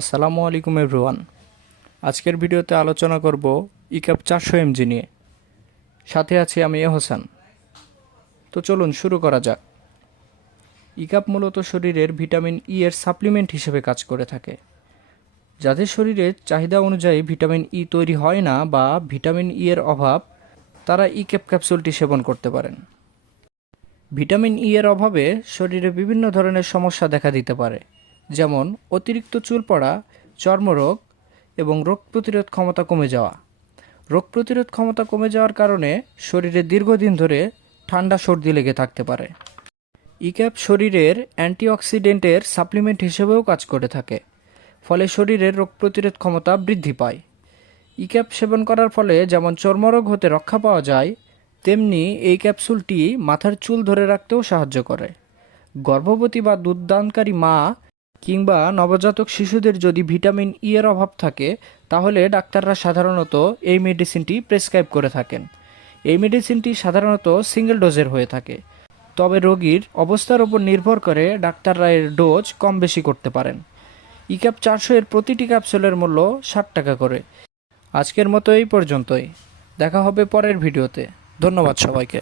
আসসালামু আলাইকুম এভরিওয়ান। আজকের ভিডিওতে আলোচনা করব ইকাপ চারশো এমজি নিয়ে। সাথে আছি আমি এ হোসেন। তো চলুন শুরু করা যাক। ইকাপ মূলত শরীরের ভিটামিন ই এর সাপ্লিমেন্ট হিসেবে কাজ করে থাকে। যাদের শরীরের চাহিদা অনুযায়ী ভিটামিন ই তৈরি হয় না বা ভিটামিন ই এর অভাব, তারা ইক্যাপ ক্যাপসুলটি সেবন করতে পারেন। ভিটামিন ই এর অভাবে শরীরে বিভিন্ন ধরনের সমস্যা দেখা দিতে পারে। যেমন অতিরিক্ত চুল পড়া, চর্মরোগ এবং রোগ প্রতিরোধ ক্ষমতা কমে যাওয়া। রোগ প্রতিরোধ ক্ষমতা কমে যাওয়ার কারণে শরীরে দীর্ঘদিন ধরে ঠান্ডা, সর্দি লেগে থাকতে পারে। ইক্যাপ শরীরের অ্যান্টিঅক্সিডেন্টের সাপ্লিমেন্ট হিসেবেও কাজ করে থাকে, ফলে শরীরের রোগ প্রতিরোধ ক্ষমতা বৃদ্ধি পায়। ইক্যাপ সেবন করার ফলে যেমন চর্মরোগ হতে রক্ষা পাওয়া যায়, তেমনি এই ক্যাপসুলটি মাথার চুল ধরে রাখতেও সাহায্য করে। গর্ভবতী বা দুধদানকারী মা কিংবা নবজাতক শিশুদের যদি ভিটামিন ই এর অভাব থাকে, তাহলে ডাক্তাররা সাধারণত এই মেডিসিনটি প্রেসক্রাইব করে থাকেন। এই মেডিসিনটি সাধারণত সিঙ্গেল ডোজের হয়ে থাকে। তবে রোগীর অবস্থার উপর নির্ভর করে ডাক্তাররা এর ডোজ কম বেশি করতে পারেন। ই ইক্যাপ চারশো এর প্রতিটি ক্যাপসুলের মূল্য ষাট টাকা করে। আজকের মতো এই পর্যন্তই। দেখা হবে পরের ভিডিওতে। ধন্যবাদ সবাইকে।